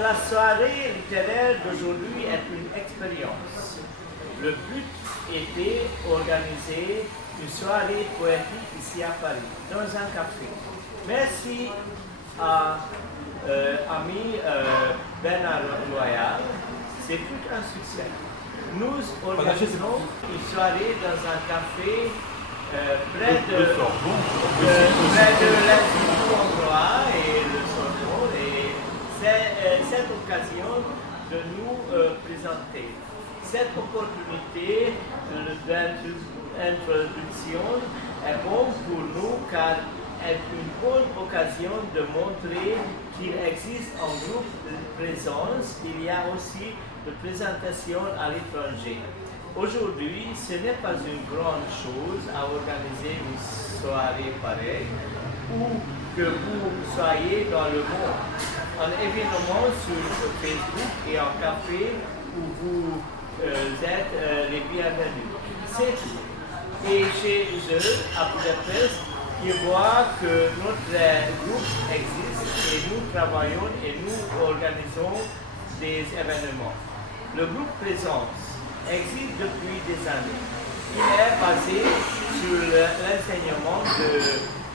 La soirée littéraire d'aujourd'hui est une expérience. Le but était d'organiser une soirée poétique ici à Paris, dans un café. Merci à ami Bernard Loyal, c'est tout un succès. Nous organisons une soirée dans un café près de l'Institut Hongrois et le Sorbonne, et c'est cette occasion de nous présenter. Cette opportunité d'introduction est bonne pour nous car est une bonne occasion de montrer qu'il existe un groupe de présence. Il y a aussi de présentation à l'étranger. Aujourd'hui, ce n'est pas une grande chose à organiser une soirée pareille ou que vous soyez dans le monde. Un événement sur Facebook et un café où vous êtes les bienvenus. C'est tout. Et chez eux, à Budapest, ils voient que notre groupe existe et nous travaillons et nous organisons des événements. Le groupe Présence existe depuis des années. Il est basé sur l'enseignement de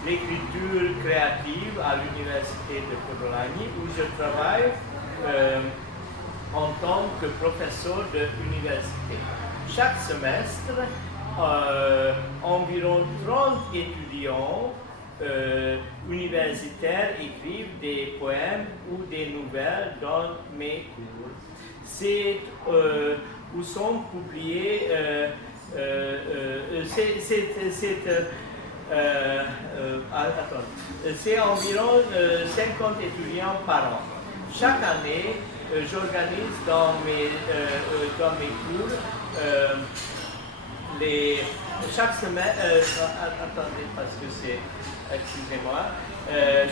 l'écriture créative à l'Université de Podoline où je travaille en tant que professeur de l'université. Chaque semestre, environ 30 étudiants universitaires écrivent des poèmes ou des nouvelles dans mes cours. C'est où sont publiés c'est environ 50 étudiants par an. Chaque année, j'organise dans mes cours chaque semaine, attendez parce que c'est, excusez-moi,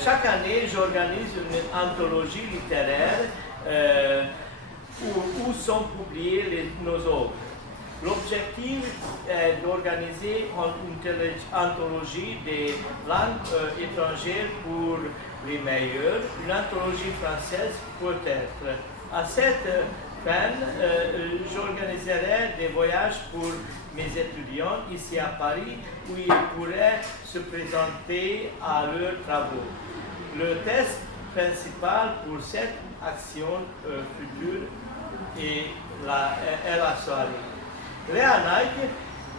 chaque année j'organise une anthologie littéraire où sont publiées nos œuvres. L'objectif est d'organiser une anthologie des langues étrangères pour les meilleurs, une anthologie française peut-être. À cette fin, j'organiserai des voyages pour mes étudiants ici à Paris où ils pourraient se présenter à leurs travaux. Le test principal pour cette action future est la soirée. Léa Naïk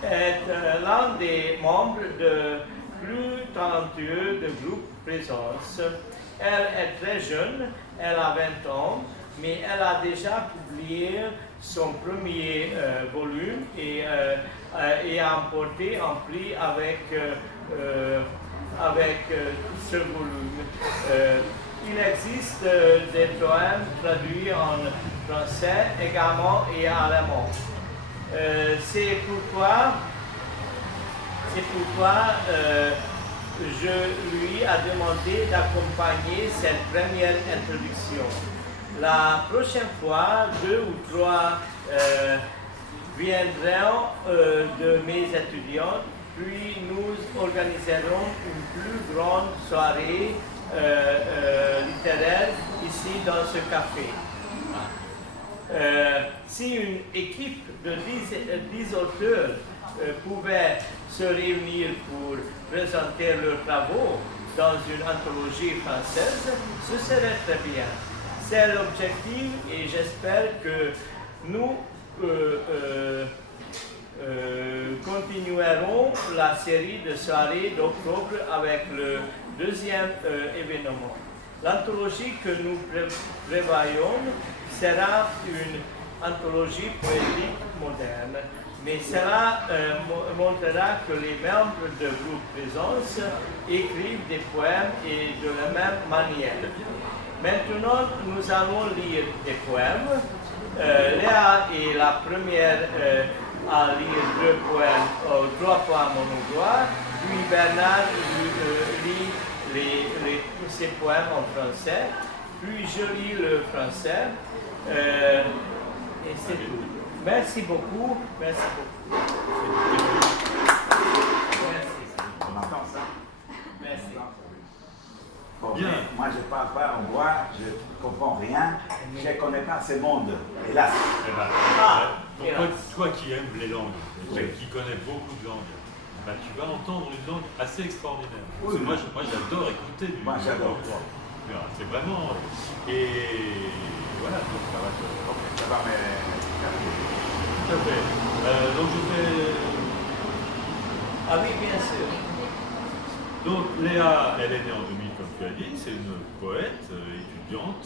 est l'un des membres de plus talentueux du groupe Présence. Elle est très jeune, elle a 20 ans, mais elle a déjà publié son premier volume et a emporté un prix avec ce volume. Il existe des poèmes traduits en français également et en allemand. C'est pourquoi je lui ai demandé d'accompagner cette première introduction. La prochaine fois, 2 ou 3 viendront de mes étudiants, puis nous organiserons une plus grande soirée littéraire ici dans ce café. Si une équipe de 10 auteurs pouvait se réunir pour présenter leurs travaux dans une anthologie française, ce serait très bien. C'est l'objectif et j'espère que nous continuerons la série de soirées d'octobre avec le deuxième événement. L'anthologie que nous prévoyons sera une anthologie poétique moderne, mais cela montrera que les membres du groupe Présence écrivent des poèmes et de la même manière. Maintenant, nous allons lire des poèmes. Léa est la première à lire 3 poèmes en hongrois, puis Bernard lit ses poèmes en français, puis je lis le français, et c'est tout. Merci beaucoup. Merci beaucoup. Merci. On entend ça. Merci. Bon. Bien. Moi, je ne parle pas hongrois, je ne comprends rien, je ne connais pas ce monde, hélas. Eh ben, donc toi qui aimes les langues, qui connais beaucoup de langues, bah, tu vas entendre une langue assez extraordinaire. Oui, moi, j'adore écouter du Moi, j'adore. C'est vraiment... Et voilà, donc ça va te... Ok, ça va me... Tout à fait. Donc je fais... Ah oui, bien sûr. Donc Léa, elle est née en 2000, comme tu as dit, c'est une poète, étudiante,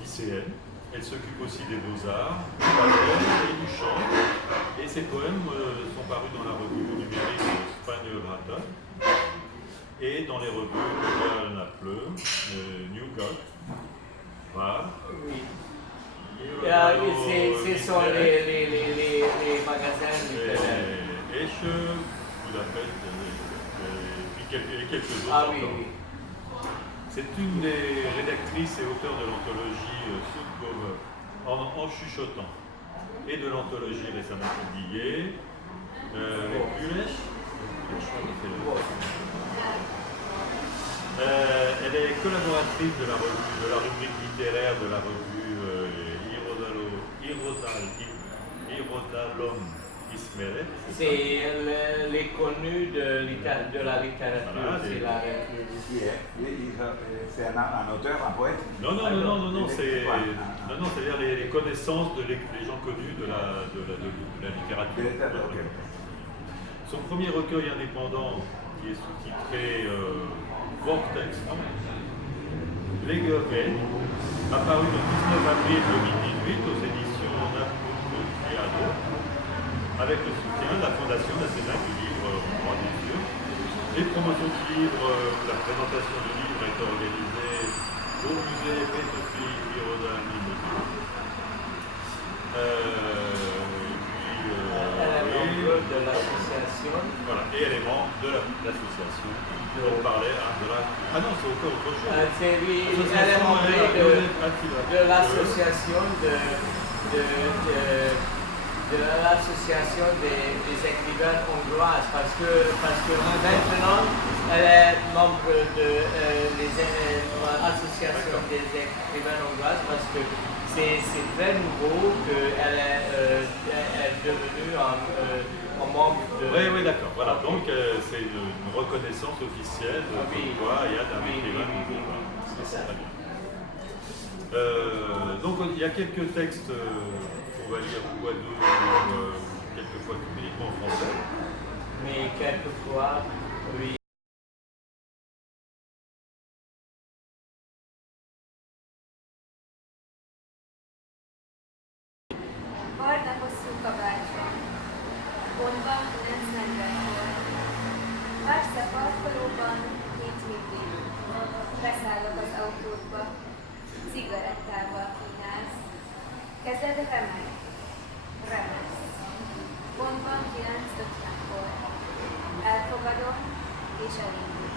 lycéenne. Elle s'occupe aussi des beaux-arts, du ballet et du chant. Et ses poèmes sont parus dans la revue numérique Spaniel Rata et dans les revues Royal Napleu, New God, Var. Oui. Ce sont les magasins littéraires. Esche, Budapest, et quelques autres Ah encore. oui, oui. C'est une des rédactrices et auteurs de l'anthologie Sudgov en chuchotant et de l'anthologie récemment publiée Pulesh. Elle est collaboratrice de la rubrique littéraire de la revue Irodalom Ismeret. C'est les connus de la littérature. Voilà, c'est un auteur, un poète? Non, c'est-à-dire les connaissances des gens connus de la littérature. Son premier recueil indépendant, qui est sous-titré Vortex, Legergen, apparu le 19 avril 2018 aux éditions Napour Théâtre, avec le soutien de la Fondation nationale du livre au droit des yeux. Les promotions du livre, la présentation du livre est organisée au musée Pétophile Hiroda de l'association. Voilà, et elle est membre de l'association. On parlait de la... Ah non, c'est encore autre chose. C'est lui, elle est membre de l'association de l'association des écrivains hongroises parce que maintenant elle est membre de l'association des écrivains hongroises parce que c'est très nouveau qu'elle est devenue un membre de... Oui, d'accord. Voilà. Donc c'est une reconnaissance officielle de quoi il y a d'un écrivain hongrois. C'est ça. Donc il y a quelques textes qu'on va lire ou à deux, quelquefois uniquement en français. Mais quelquefois, oui. Barna hosszú kabács van. Pontban 9:40-kor. Persze parkolóban, mint mindig. Beszállok az autódba. Cigarettával kínálsz. Kezed remeg. Remegsz. Pontban 9:50-kor. Elfogadom és elindul.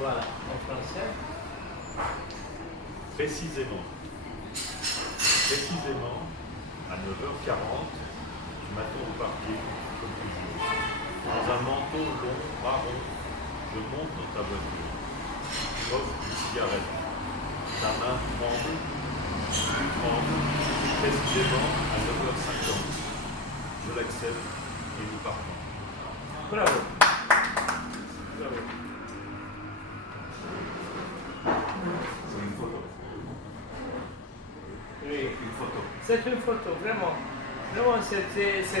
Voilà, en français. Précisément, à 9h40, du matin au parking, comme toujours. Dans un manteau long, marron, je monte dans ta voiture. Tu m'offres une cigarette. Ta main tremble, tu trembles, précisément à 9h50. Je l'accepte et nous partons. Bravo. Bravo. C'est une photo. Oui. Une photo. C'est une photo, vraiment. Vraiment, c'est un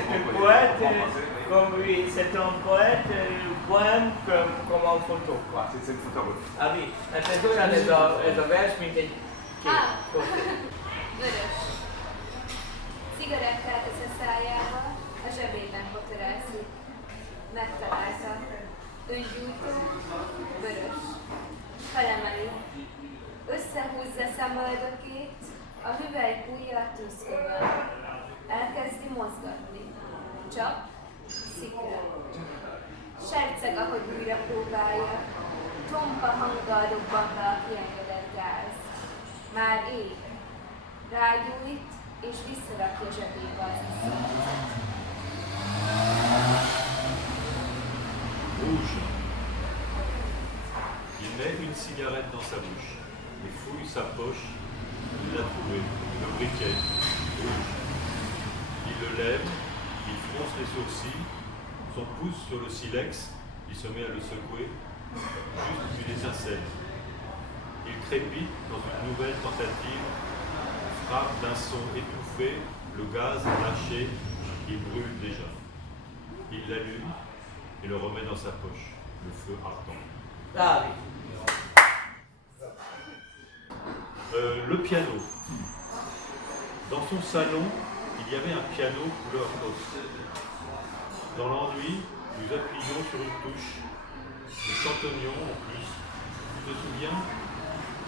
Comment poète, penser, comme oui, c'est un poète, poème comme en photo. Quoi. C'est une photo. Ah oui, attention, ez a vers, mint egy fotó. Vörös. Cigarettát tesz a szájába, a zsebében botorászik. Megtalálta. Öngyújtó, vörös. Felemeli. Összehúzza szemöldökét, a hüvelykújja a tűzkövön. Elkezdi mozgatni. Csak, szikra. Serceg, ahogy újra próbálja. Tompa hanggal dobban be a kiengedett gáz. Már ég. Rágyújt, és visszarakja zsebébe az iszonyat. Rouge. Il met une cigarette dans sa bouche et fouille sa poche. Il l'a trouvé, le briquet rouge. Il le lève, il fronce les sourcils, son pouce sur le silex, il se met à le secouer, juste une étincelle. Il crépite dans une nouvelle tentative, frappe d'un son étouffé, le gaz lâché, il brûle déjà. Il l'allume et le remet dans sa poche, le feu ardent. Bravi. Le piano. Dans son salon, il y avait un piano couleur os. Dans l'ennui, nous appuyions sur une touche. Nous chantonnions en plus. Tu te souviens?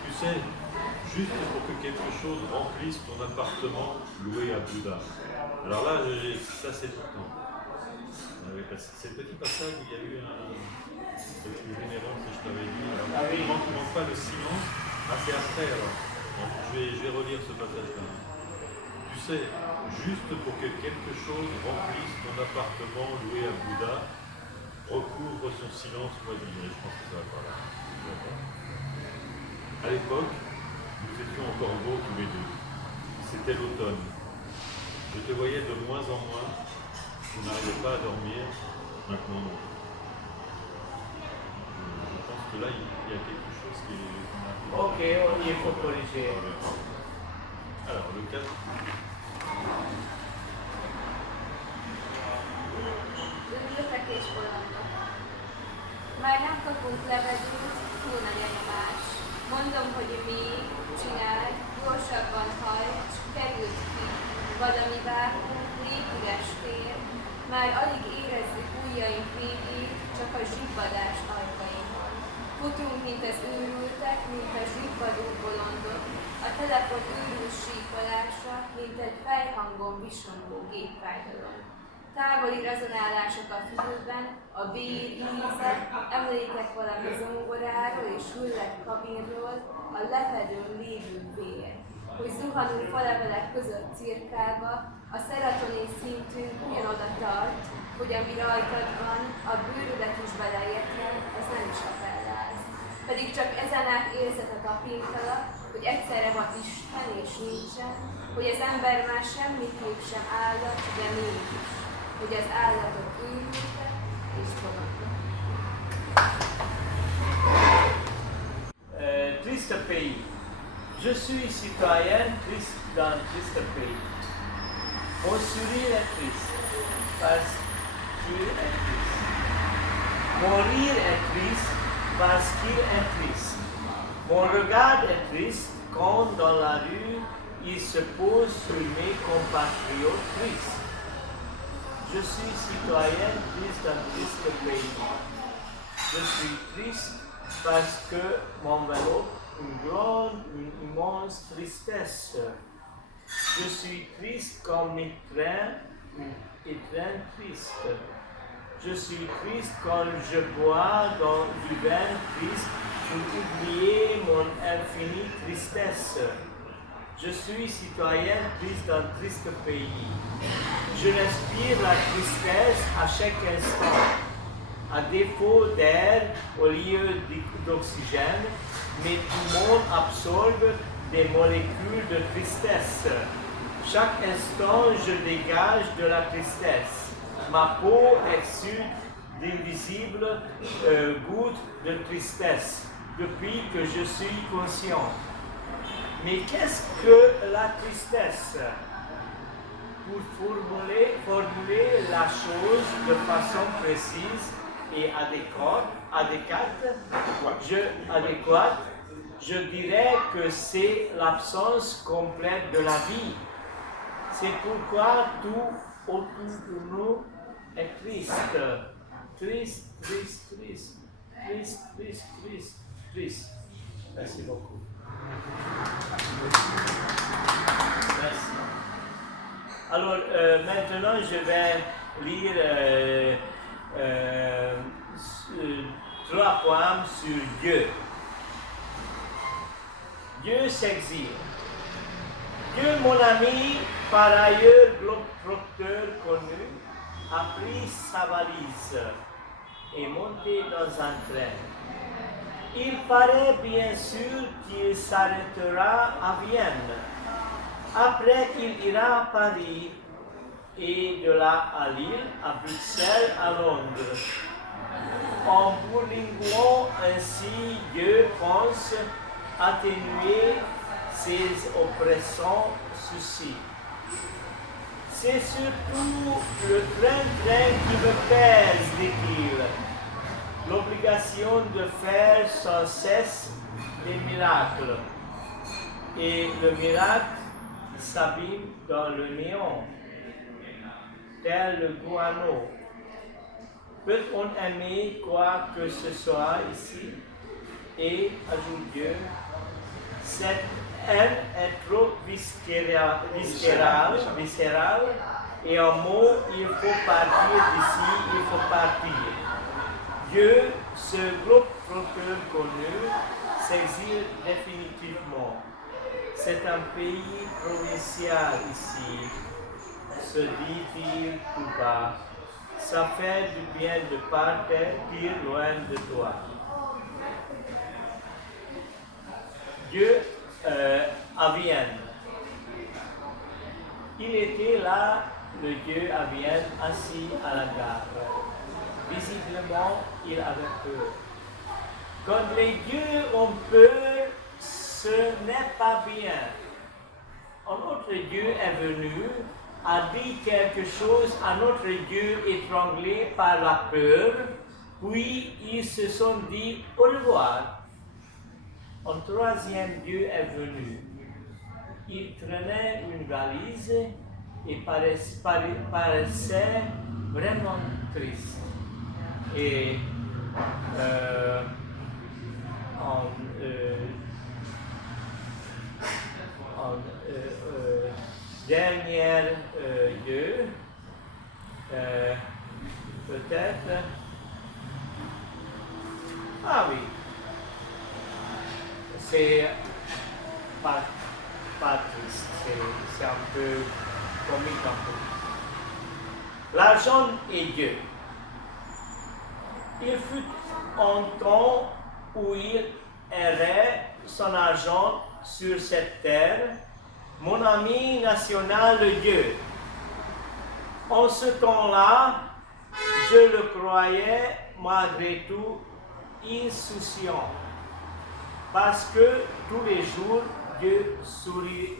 Tu sais, juste pour que quelque chose remplisse ton appartement loué à Bouddha. Alors là, ça c'est tout le temps. C'est le petit passage où il y a eu une erreur que je t'avais dit. Alors, Ah oui. il ne manque pas le silence. Ah, c'est après alors. Donc, je vais relire ce passage-là. Tu sais, juste pour que quelque chose remplisse ton appartement loué à Bouddha, recouvre son silence moisi. Je pense que ça va par là. À l'époque, nous étions encore beaux tous les deux. C'était l'automne. Je te voyais de moins en moins. Je n'arrivais pas à dormir. Maintenant, non. Je pense que là, il y a quelque chose qui est... Ok, il faut corriger. Alors, le 4. Ültetés bolondok. Már nem kapunk levegőt, túl nagy a nyomás. Mondom, hogy még csináld, gyorsabban hajts, kerüld ki. Valami vákum, légüres tér, már alig érezzük ujjaink végét, csak a zsibbadás ajkainkon. Futunk, mint az őrültek, mint a zsibbadó bolondok, a telefon őrült síkolása, mint egy fejhangon visongó gépfájdalom. Távoli rezonálások a fülben, a bér íze, emlékek valami zongoráról és hüllett kabinról, a lepedőn lévő vér. Hogy zuhanunk falevelek között cirkálva, a szeratonin szintünk ugyanoda tart, hogy ami rajtad van, a bőrödet is beleértjen, az nem is a felláz. Pedig csak ezen át érzed a tapintala, hogy egyszerre van Isten és nincsen, hogy az ember már semmiképp sem állat, de mégis, hogy az állatok őrültek és fogadnak. Triste pays. Je suis citoyenne triste dans un triste pays. Mon sourire est triste parce qu'il est triste. Mon rire est triste parce qu'il est triste. Mon regard est triste quand dans la rue il se pose sur mes compatriotes tristes. Je suis citoyenne triste dans un triste pays. Je suis triste parce que m'enveloppe une immense tristesse. Je suis triste comme un train triste. Je suis triste quand je bois dans du vin triste pour oublier mon infinie tristesse. Je suis citoyenne triste dans un triste pays. Je respire la tristesse à chaque instant. À défaut d'air au lieu d'oxygène, mes poumons absorbent des molécules de tristesse. Chaque instant, je dégage de la tristesse. Ma peau exude d'invisibles gouttes de tristesse depuis que je suis conscient. Mais qu'est-ce que la tristesse? Pour formuler la chose de façon précise et adéquate, je dirais que c'est l'absence complète de la vie. C'est pourquoi tout autour de nous est triste. Triste, triste, triste, triste, triste, triste, triste. Merci beaucoup. Merci. Alors maintenant je vais lire 3 poèmes sur Dieu. Dieu s'exile. Dieu, mon ami, par ailleurs globe-trotteur connu, a pris sa valise et monté dans un train. Il paraît bien sûr qu'il s'arrêtera à Vienne, après qu'il ira à Paris, et de là à Lille, à Bruxelles, à Londres. En bourlinguant ainsi, Dieu pense atténuer ses oppressants soucis. C'est surtout le train-train qui me pèse, dit-il, l'obligation de faire sans cesse des miracles. Et le miracle s'abîme dans le néant, tel le guano. Peut-on aimer quoi que ce soit ici? Et, ajoute Dieu, cette haine est trop viscérale, et en mots, il faut partir d'ici, il faut partir. Dieu, ce groupe procure connu, s'exile définitivement. C'est un pays provincial ici, se dit-il tout bas. Ça fait du bien de partir loin de toi. Dieu à Vienne. Il était là, le Dieu à Vienne, assis à la gare. Visiblement, il avait peur. Quand les dieux ont peur, ce n'est pas bien. Un autre Dieu est venu, a dit quelque chose à notre Dieu étranglé par la peur, puis ils se sont dit au revoir. Un troisième Dieu est venu. Il traînait une valise et paraissait vraiment triste. Et dernier Dieu, peut-être. Ah oui, c'est pas triste, c'est un peu comique un peu. L'argent est Dieu. Il fut un temps où il errait son argent sur cette terre, mon ami national le Dieu. En ce temps-là, je le croyais malgré tout insouciant, parce que tous les jours, Dieu souriait.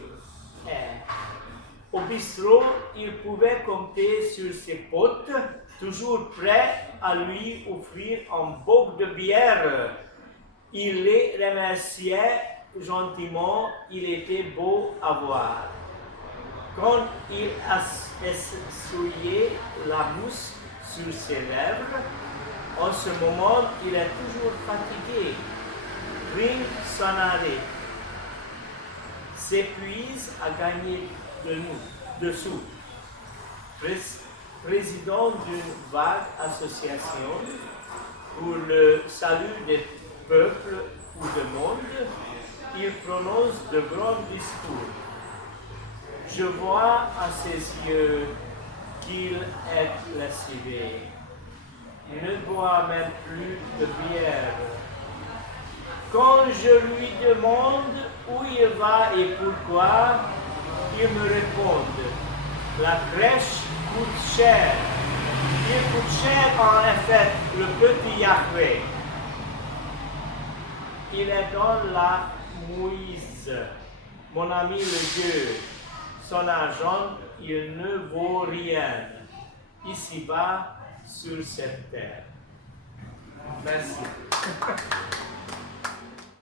Au bistrot, il pouvait compter sur ses potes, toujours prêts à lui offrir un boc de bière. Il les remerciait gentiment, il était beau à voir. Quand il essuyait la mousse sur ses lèvres, en ce moment, il est toujours fatigué, rime s'en aller, s'épuise à gagner de sous. Président d'une vague association pour le salut des peuples ou du monde, il prononce de grands discours. Je vois à ses yeux qu'il est lessivé. Il ne boit même plus de bière. Quand je lui demande où il va et pourquoi, il me répond, la crèche coûte cher. Il coûte cher en effet, le petit Yahweh. Il est dans la mouise, mon ami le Dieu. Son argent, il ne vaut rien, ici-bas, sur cette terre. Merci.